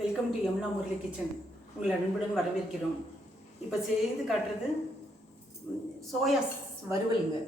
Welcome to Yamuna Murali kitchen. உங்களை அன்புடன் வரவேற்கிறோம். இப்போ செய்து காட்டுறது சோயா வறுவலுங்க.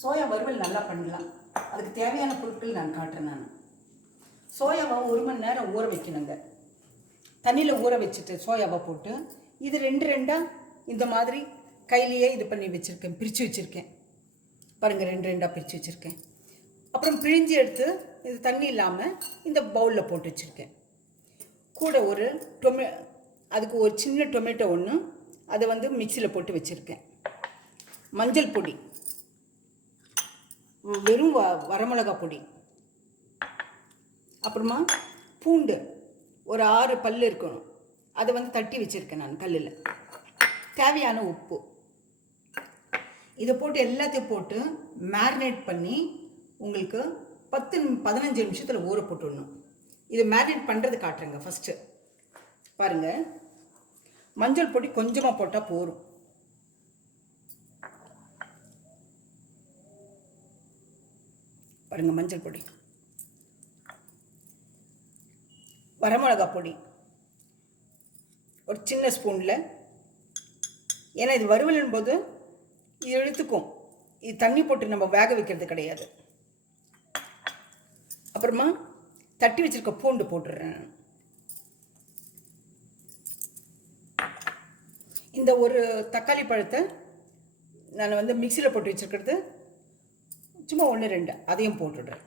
சோயா வறுவல் நல்லா பண்ணலாம். அதுக்கு தேவையான பொருட்கள் நான் காட்டுறேன். சோயாவை 1 மணி நேரம் ஊற வைக்கணுங்க. தண்ணியில் ஊற வச்சுட்டு சோயாவை போட்டு இது 2 இந்த மாதிரி கையிலேயே இது பண்ணி வச்சுருக்கேன், பிரித்து வச்சுருக்கேன். பாருங்கள், 2 பிரித்து வச்சுருக்கேன். அப்புறம் பிழிஞ்சி எடுத்து இது தண்ணி இல்லாமல் இந்த பவுலில் போட்டு வச்சுருக்கேன். கூட ஒரு அதுக்கு ஒரு சின்ன டொமேட்டோ ஒன்று, அதை மிக்சியில் போட்டு வச்சுருக்கேன். மஞ்சள் பொடி, வெறும் வரமிளகா பொடி, அப்புறமா பூண்டு ஒரு 6 பல் இருக்கணும், அதை தட்டி வச்சுருக்கேன் நான் கல்லில். தேவையான உப்பு, இதை போட்டு எல்லாத்தையும் போட்டு மேரினேட் பண்ணி உங்களுக்கு 10-15 நிமிஷத்தில் ஊற போட்டுடணும். இது மேரினேட் பண்ணுறது காட்டுறேங்க. ஃபஸ்ட்டு பாருங்கள், மஞ்சள் பொடி கொஞ்சமாக போட்டால் போதும். பாருங்கள், மஞ்சள் பொடி, வரமிளகா பொடி ஒரு சின்ன ஸ்பூனில், ஏன்னா இது வறுவலின் போது இது இழுத்துக்கும். இது தண்ணி போட்டு நம்ம வேக வைக்கிறது கிடையாது. அப்புறமா தட்டி வச்சிருக்க பூண்டு போட்டுடுறேன். இந்த ஒரு தக்காளி பழத்தை நான் மிக்சியில் போட்டு வச்சுருக்கிறது சும்மா 1-2 அதையும் போட்டுடுறேன்.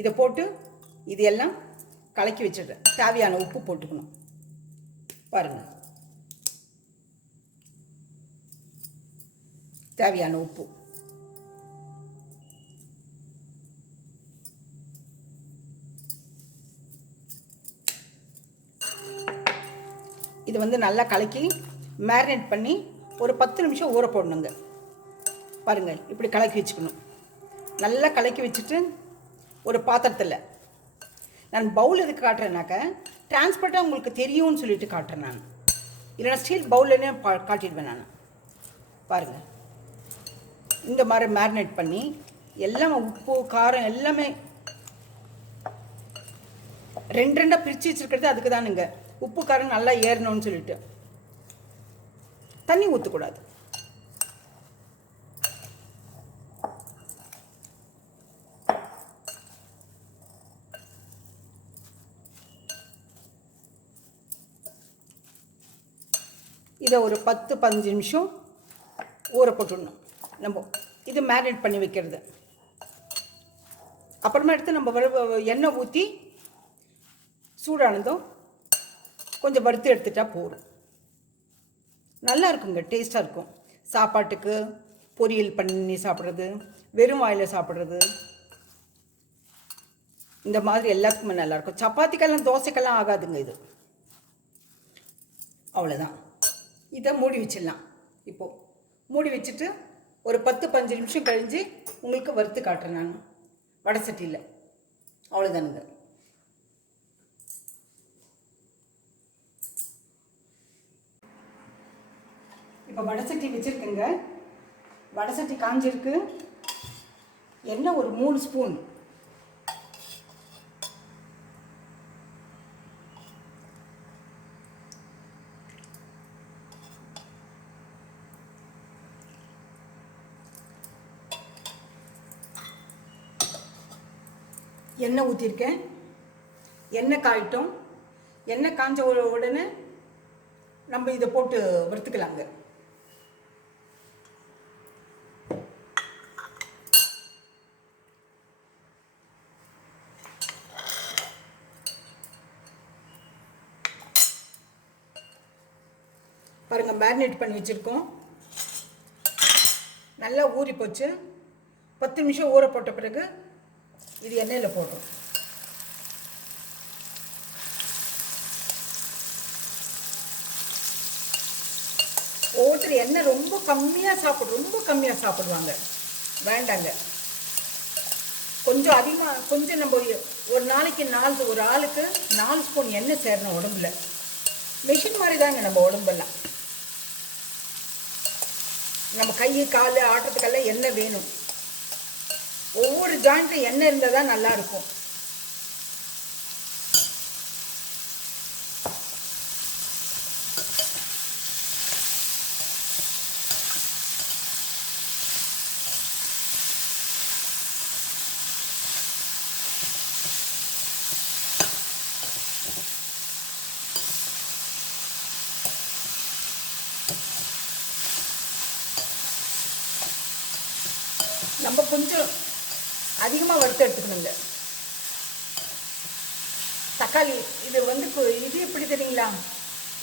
இதை போட்டு இது எல்லாம் கலக்கி வச்சிடுறேன். தேவையான உப்பு போட்டுக்கணும். பாருங்கள், தேவையான உப்பு. இது நல்லா கலக்கி மேரினேட் பண்ணி ஒரு 10 நிமிஷம் ஊற போடணுங்க. பாருங்கள், இப்படி கலக்கி வச்சுக்கணும். நல்லா கலக்கி வச்சுட்டு ஒரு பாத்திரத்தில், நான் பவுல் எதுக்கு காட்டுறேன்னாக்க டிரான்ஸ்பர்ட்டாக உங்களுக்கு தெரியும்னு சொல்லிட்டு காட்டுறேன் நான். இல்லைனா ஸ்டீல் பவுல்லே காட்டிடுவேன் நான். பாருங்கள், இந்த மாதிரி மேரினேட் பண்ணி எல்லாமே உப்பு காரம் எல்லாமே 2 பிரித்து வச்சுருக்கிறது அதுக்கு தானுங்க. உப்பு காரம் நல்லா ஏறணும்னு சொல்லிட்டு தண்ணி ஊற்றக்கூடாது. இதை ஒரு 10-15 நிமிஷம் ஊற போட்டுடணும் நம்ம. இது மேரினேட் பண்ணி வைக்கிறது. அப்புறமா எடுத்து நம்ம எண்ணெய் ஊற்றி சூடானதும் கொஞ்சம் வறுத்து எடுத்துட்டா போதும். நல்லா இருக்குங்க, டேஸ்ட்டாக இருக்கும். சாப்பாட்டுக்கு பொரியல் பண்ணி சாப்பிட்றது, வெறும் வாயில் சாப்பிட்றது, இந்த மாதிரி எல்லாத்துக்குமே நல்லாயிருக்கும். சப்பாத்திக்கெல்லாம் தோசைக்கெல்லாம் ஆகாதுங்க இது. அவ்வளோதான். இதை மூடி வச்சிடலாம். இப்போது மூடி வச்சுட்டு ஒரு 10-15 நிமிஷம் கழிஞ்சு உங்களுக்கு வறுத்து காட்டுறேன் நான் வடை சட்டியில். அவ்வளோதானுங்க. இப்போ வடை சட்டி வச்சுருக்குங்க. வடை சட்டி காஞ்சிருக்கு. எண்ணெய் ஒரு 3 ஸ்பூன். எண்ணெய் ஊற்றிருக்கேன். எண்ணெய் காயிட்டோம். எண்ணெய் காஞ்ச உடனே நம்ம இதை போட்டு வறுத்துக்கலாங்க. பாருங்கள், மேரினேட் பண்ணி வச்சுருக்கோம். நல்லா ஊறி போச்சு. 10 நிமிஷம் ஊற போட்ட பிறகு இது எண்ணெயில் போடுறோம். ஒவ்வொருத்தர் எண்ணெய் ரொம்ப கம்மியாக சாப்பிடுவாங்க. வேண்டாங்க, கொஞ்சம் அதிகமாக, கொஞ்சம் நம்ம ஒரு நாளைக்கு ஒரு ஆளுக்கு 4 ஸ்பூன் எண்ணெய் சேரணும் உடம்புல. மிஷின் மாதிரி தாங்க நம்ம உடம்பெல்லாம். நம்ம கை கால் ஆட்டுறதுக்கெல்லாம் எண்ணெய் வேணும். ஒவ்வொரு ஜாயிண்ட்டும் எண்ணெய் இருந்தால் தான் நல்லாயிருக்கும். நம்ம கொஞ்சம் அதிகமாக வறுத்து எடுத்துக்கணுங்க. தக்காளி இது வந்து இது எப்படி தெரியுங்களா,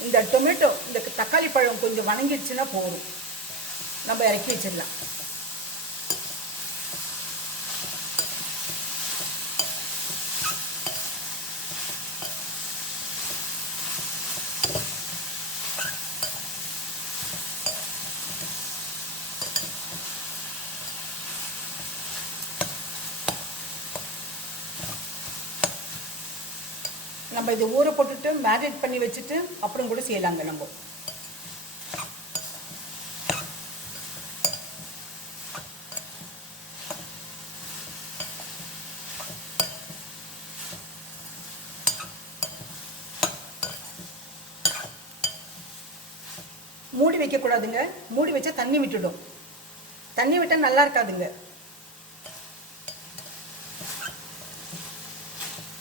இந்த டொமேட்டோ இந்த தக்காளி பழம் கொஞ்சம் வணங்கிடுச்சுன்னா போதும், நம்ம இறக்கி வச்சிடலாம். நம்ம இது ஊற போட்டுட்டு மேரினேட் பண்ணி வச்சுட்டு அப்புறம் கூட செய்யலாங்க. நம்ம மூடி வைக்கக்கூடாதுங்க. மூடி வச்சா தண்ணி விட்டுடும். தண்ணி விட்டால் நல்லா இருக்காதுங்க,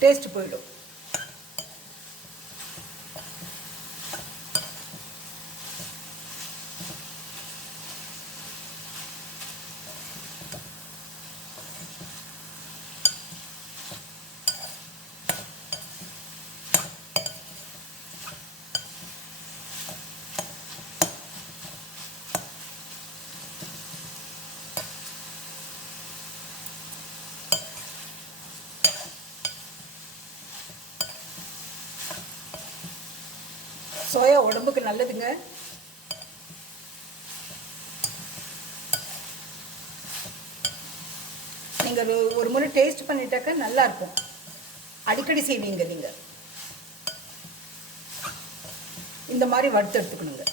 டேஸ்ட் போயிடும். சோயா உடம்புக்கு நல்லதுங்க. நீங்கள் ஒரு முறை டேஸ்ட் பண்ணிட்டாக்க நல்லா இருக்கும். அடிக்கடி செய்வீங்க நீங்கள். இந்த மாதிரி வறுத்து எடுத்துக்கணுங்க.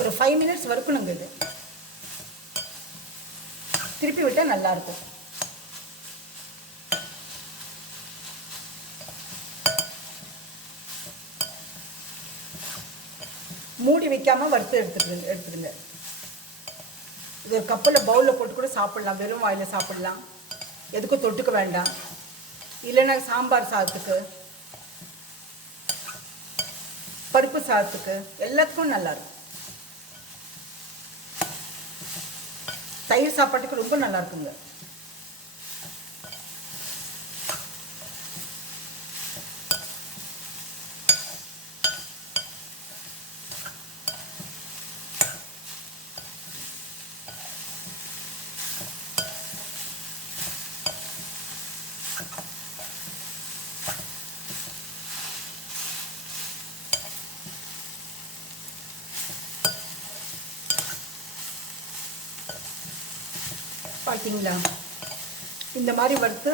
ஒரு 5 மினிட்ஸ் வறுக்கணுங்க. இது திருப்பி விட்டால் நல்லாயிருக்கும். மூடி வைக்காமல் வறுத்து எடுத்துடுங்க. இது ஒரு கப்பில் பவுலில் போட்டு கூட சாப்பிட்லாம். வெறும் வாயில் சாப்பிட்லாம், எதுக்கும் தொட்டுக்க வேண்டாம். இல்லைன்னா சாம்பார் சாதத்துக்கு, பருப்பு சாதத்துக்கு, எல்லாத்துக்கும் நல்லாயிருக்கும். தயிர் சாப்பாட்டுக்கு ரொம்ப நல்லா இருக்குங்க. பார்த்தீங்களா, இந்த மாதிரி வறுத்து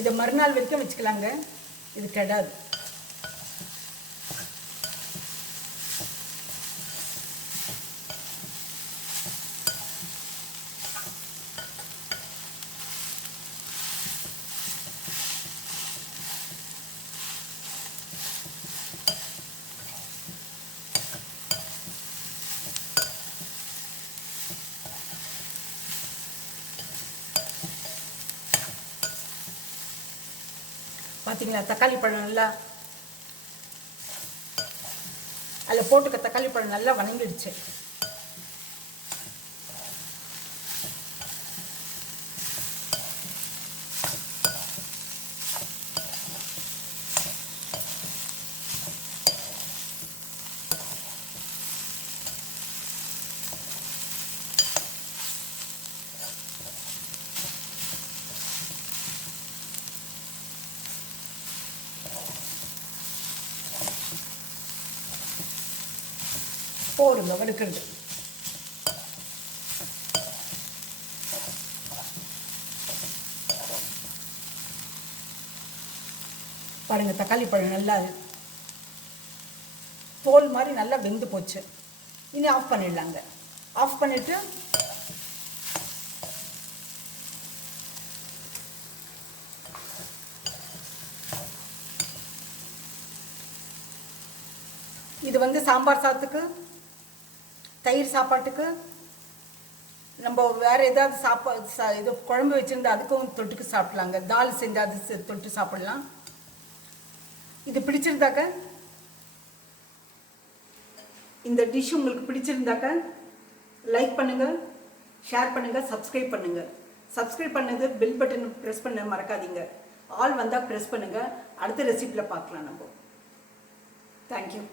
இதை மறுநாள் வரைக்கும் வச்சுக்கலாங்க. இது கெடாது. பார்த்தீங்களா, தக்காளி பழம் நல்லா அதில் போட்டுக்க. தக்காளி பழம் நல்லா வணங்கிடுச்சு. போடுங்க வறுக்கிறது. பாருங்க, தக்காளி பழம் நல்லா தோல் மாதிரி நல்லா வெந்து போச்சு. இனி ஆஃப் பண்ணிடலாங்க. ஆஃப் பண்ணிவிட்டு இது வந்து சாம்பார் சாதத்துக்கு, தயிர் சாப்பாட்டுக்கு, நம்ம வேறு ஏதாவது இது குழம்பு வச்சுருந்தா அதுக்கும் தொட்டுக்கு சாப்பிட்லாங்க. தால் செஞ்சால் அது தொட்டு சாப்பிட்லாம். இது பிடிச்சிருந்தாக்க, இந்த டிஷ் உங்களுக்கு பிடிச்சிருந்தாக்க லைக் பண்ணுங்கள், ஷேர் பண்ணுங்கள், சப்ஸ்கிரைப் பண்ணுங்கள். சப்ஸ்கிரைப் பண்ணது பெல் பட்டன் ப்ரெஸ் பண்ண மறக்காதீங்க. ஆல் வந்தால் ப்ரெஸ் பண்ணுங்கள். அடுத்த ரெசிப்பியில் பார்க்கலாம் நம்ம. தேங்க்யூ.